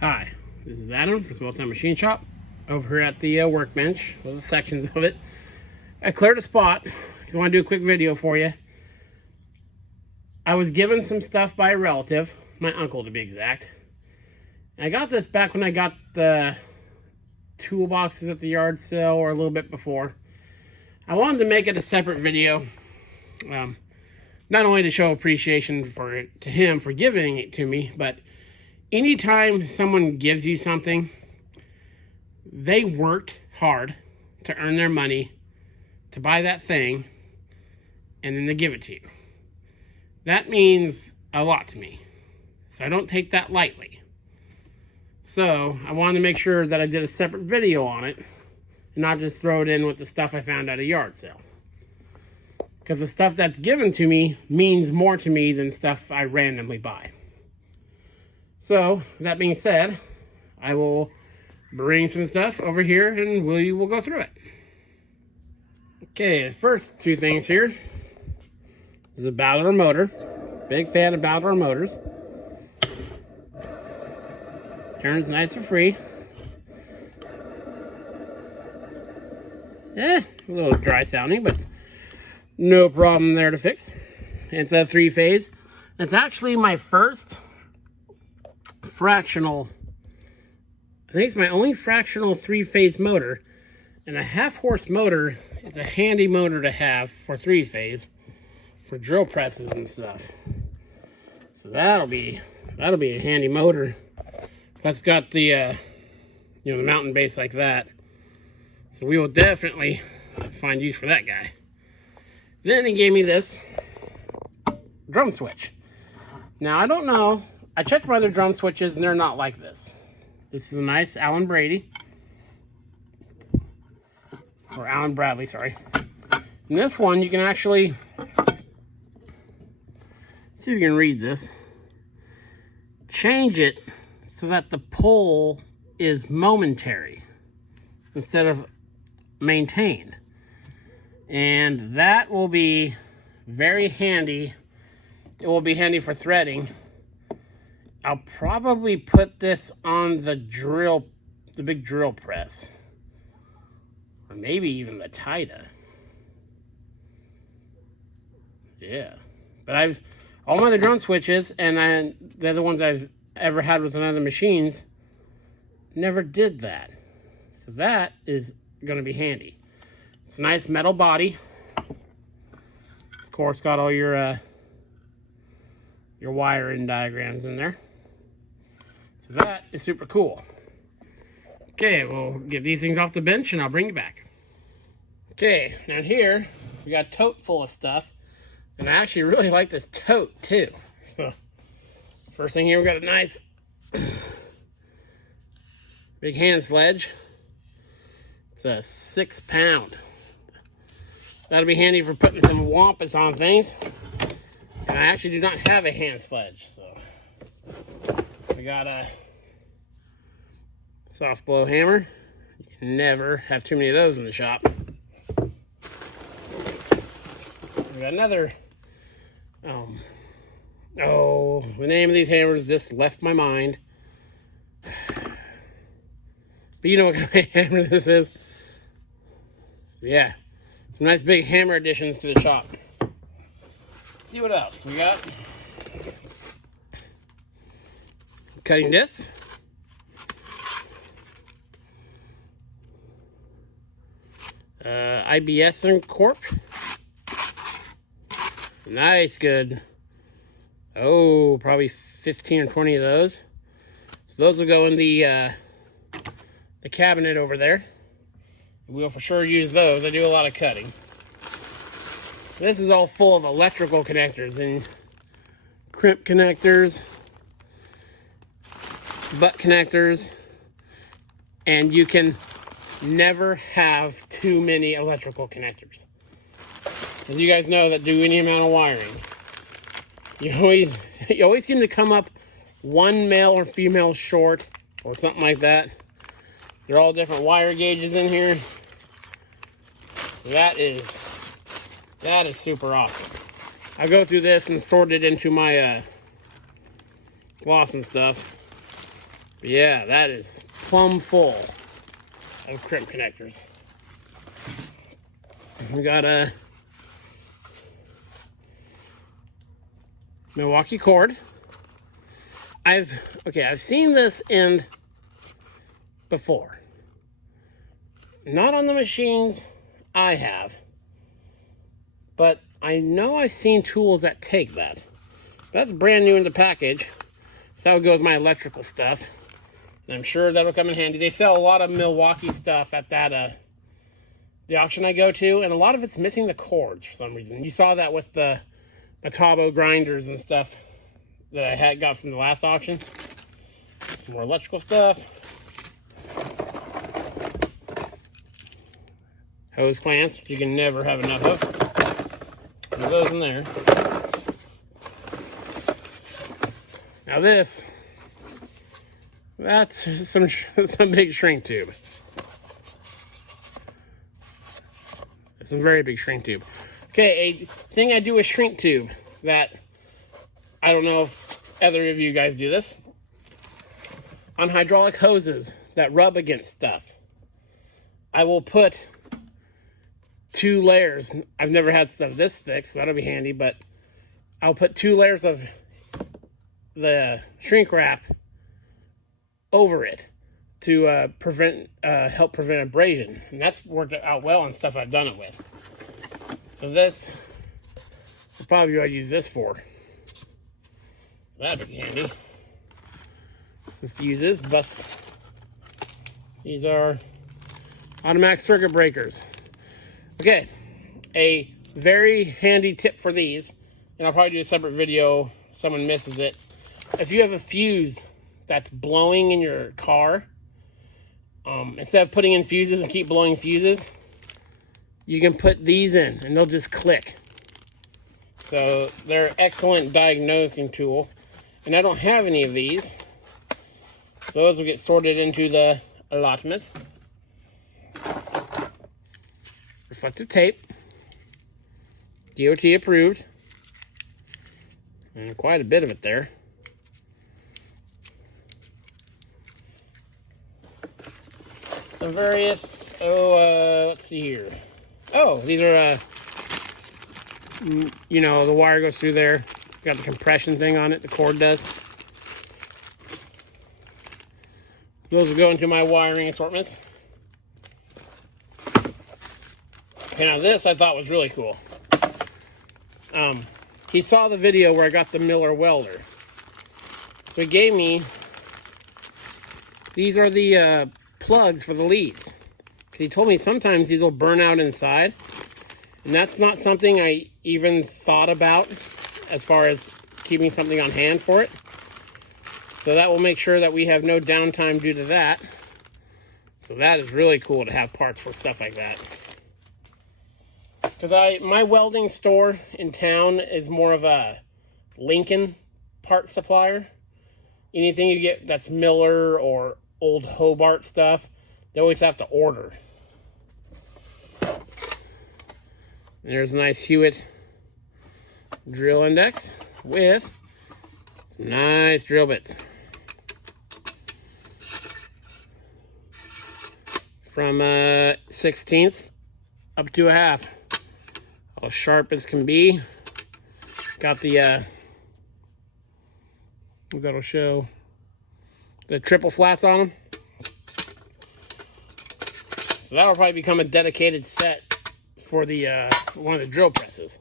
Hi, this is Adam from Small Town Machine Shop over here at the workbench, little sections of it. I cleared a spot because I want to do a quick video for you. I was given some stuff by a relative, my uncle to be exact. And I got this back when I got the toolboxes at the yard sale, or a little bit before. I wanted to make it a separate video, not only to show appreciation to him for giving it to me, but anytime someone gives you something, they worked hard to earn their money to buy that thing, and then they give it to you. That means a lot to me, so I don't take that lightly. So I wanted to make sure that I did a separate video on it, and not just throw it in with the stuff I found at a yard sale. Because the stuff that's given to me means more to me than stuff I randomly buy. So, that being said, I will bring some stuff over here and we will go through it. Okay, the first two things here is a Ballard Motor. Big fan of Ballard Motors. Turns nice and free. A little dry sounding, but no problem there to fix. It's a 3-phase. It's actually my first fractional, I think it's my only fractional 3-phase motor, and a half-horse motor is a handy motor to have for 3-phase for drill presses and stuff. So that'll be a handy motor. That's got the the mountain base like that. So we will definitely find use for that guy. Then he gave me this drum switch. Now I don't know. I checked my other drum switches and they're not like this. This is a nice Allen Brady. Or Allen Bradley, sorry. And this one you can actually, see if you can read this. Change it so that the pull is momentary instead of maintained. And that will be very handy. It will be handy for threading. I'll probably put this on the big drill press. Or maybe even the Tida. Yeah. But all my other drum switches, and they're the ones I've ever had with other machines, never did that. So that is going to be handy. It's a nice metal body. Of course, got all your wiring diagrams in there. So that is super cool. Okay, we'll get these things off the bench and I'll bring you back. Okay, now here we got a tote full of stuff. And I actually really like this tote too. So, first thing here, we got a nice big hand sledge. It's a 6-pound. That'll be handy for putting some wampus on things. And I actually do not have a hand sledge, so we got a soft blow hammer. You never have too many of those in the shop. We got another, the name of these hammers just left my mind. But you know what kind of hammer this is. So yeah, some nice big hammer additions to the shop. Let's see what else we got. Cutting disc. IBS and Corp. Nice, good. Oh, probably 15 or 20 of those. So those will go in the cabinet over there. We'll for sure use those. I do a lot of cutting. This is all full of electrical connectors and crimp connectors, butt connectors, and you can never have too many electrical connectors. As you guys know that do any amount of wiring, you always seem to come up one male or female short or something like that. They're all different wire gauges in here. That is super awesome. I go through this and sort it into my gloss and stuff. But yeah, that is plumb full of crimp connectors. We got a Milwaukee cord. I've seen this end before. Not on the machines I have, but I know I've seen tools that take that. That's brand new in the package. So it goes with my electrical stuff. And I'm sure that'll come in handy. They sell a lot of Milwaukee stuff at that the auction I go to, and a lot of it's missing the cords for some reason. You saw that with the Metabo grinders and stuff that I got from the last auction. Some more electrical stuff. Hose clamps, you can never have enough of. Put those in there. Now that's some big shrink tube. That's some very big shrink tube. Okay, a thing I do with shrink tube that I don't know if either of you guys do this. On hydraulic hoses that rub against stuff, I will put 2 layers. I've never had stuff this thick, so that'll be handy, but I'll put 2 layers of the shrink wrap over it to help prevent abrasion, and that's worked out well on stuff I've done it with. So this is probably what I use this for. That'd be handy. Some fuses, these are automatic circuit breakers. Okay, a very handy tip for these, and I'll probably do a separate video if someone misses it. If you have a fuse that's blowing in your car, instead of putting in fuses and keep blowing fuses, you can put these in and they'll just click. So they're an excellent diagnosing tool. And I don't have any of these, so those will get sorted into the allotment. Reflective tape, DOT approved, and quite a bit of it there. Some various, let's see here. Oh, these are, you know, the wire goes through there. Got the compression thing on it, the cord does. Those will go into my wiring assortments. Okay, now this I thought was really cool. He saw the video where I got the Miller welder. So he gave me, these are the plugs for the leads. He told me sometimes these will burn out inside. And that's not something I even thought about as far as keeping something on hand for it. So that will make sure that we have no downtime due to that. So that is really cool to have parts for stuff like that. Because my welding store in town is more of a Lincoln part supplier. Anything you get that's Miller or old Hobart stuff, they always have to order. And there's a nice Hewitt drill index with some nice drill bits from 1/16 up to 1/2, all sharp as can be. Got the that'll show the triple flats on them, so that'll probably become a dedicated set for the one of the drill presses.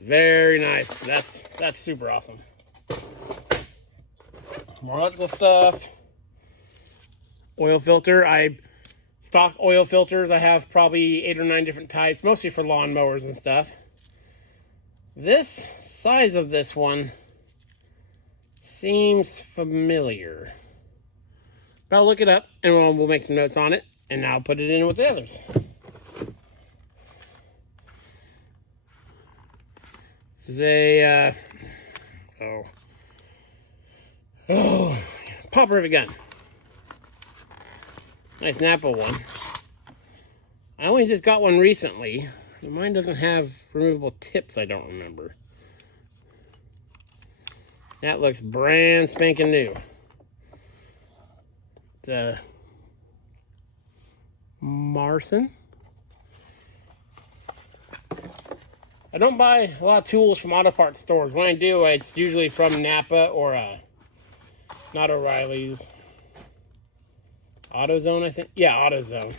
Very nice. That's super awesome. More electrical stuff. Oil filter. I stock oil filters. I have probably 8 or 9 different types, mostly for lawn mowers and stuff. This size of this one seems familiar. But I'll look it up and we'll make some notes on it, and I'll put it in with the others. This is a pop rivet gun. Nice Napa one. I only just got one recently. Mine doesn't have removable tips, I don't remember. That looks brand spanking new. Marson. I don't buy a lot of tools from auto parts stores. When I do, it's usually from Napa or not O'Reilly's. AutoZone, I think. Yeah, AutoZone.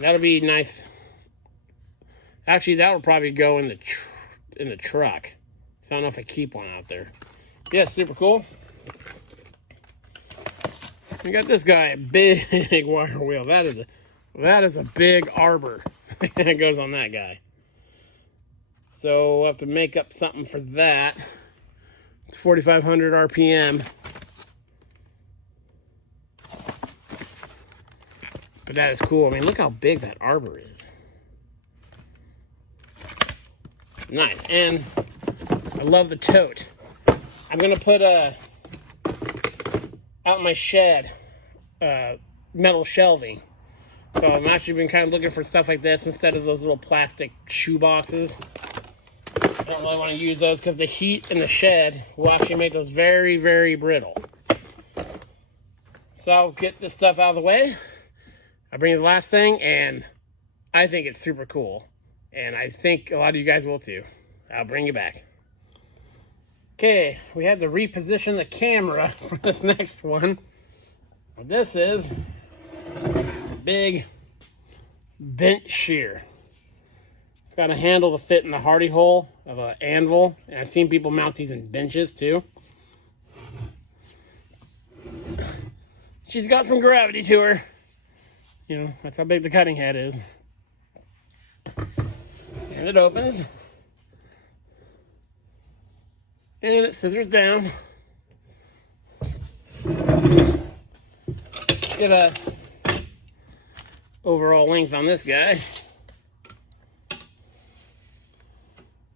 That'll be nice. Actually, that will probably go in the truck. So I don't know if I keep one out there. Yeah, super cool. We got this guy, a big wire wheel. That is a big arbor that goes on that guy. So we'll have to make up something for that. It's 4,500 RPM. But that is cool. I mean, look how big that arbor is. It's nice. And I love the tote. I'm going to put out in my shed metal shelving. So I've actually been kind of looking for stuff like this instead of those little plastic shoe boxes. I don't really want to use those because the heat in the shed will actually make those very, very brittle. So I'll get this stuff out of the way. I'll bring you the last thing, and I think it's super cool. And I think a lot of you guys will too. I'll bring you back. Okay, we had to reposition the camera for this next one. This is a big bench shear. It's got a handle to fit in the hardy hole of an anvil. And I've seen people mount these in benches too. She's got some gravity to her. You know, that's how big the cutting head is. And it opens. And it scissors down. Get a overall length on this guy.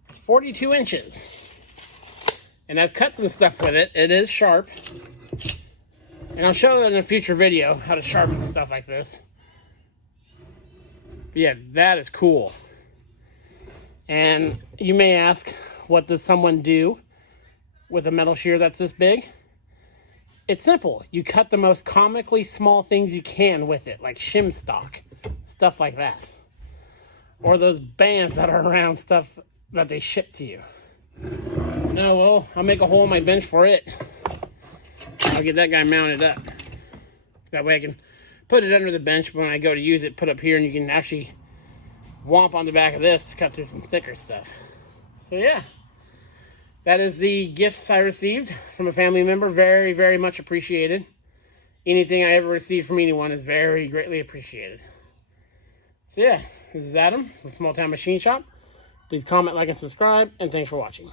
It's 42 inches. And I've cut some stuff with it. It is sharp. And I'll show it in a future video how to sharpen stuff like this. But yeah, that is cool. And you may ask, what does someone do with a metal shear that's this big? It's simple. You cut the most comically small things you can with it, like shim stock, stuff like that. Or those bands that are around stuff that they ship to you. No, well, I'll make a hole in my bench for it. I'll get that guy mounted up. That way I can put it under the bench when I go to use it, put up here, and you can actually whomp on the back of this to cut through some thicker stuff. So yeah. That is the gifts I received from a family member. Very, very much appreciated. Anything I ever receive from anyone is very greatly appreciated. So yeah, this is Adam from Small Town Machine Shop. Please comment, like, and subscribe, and thanks for watching.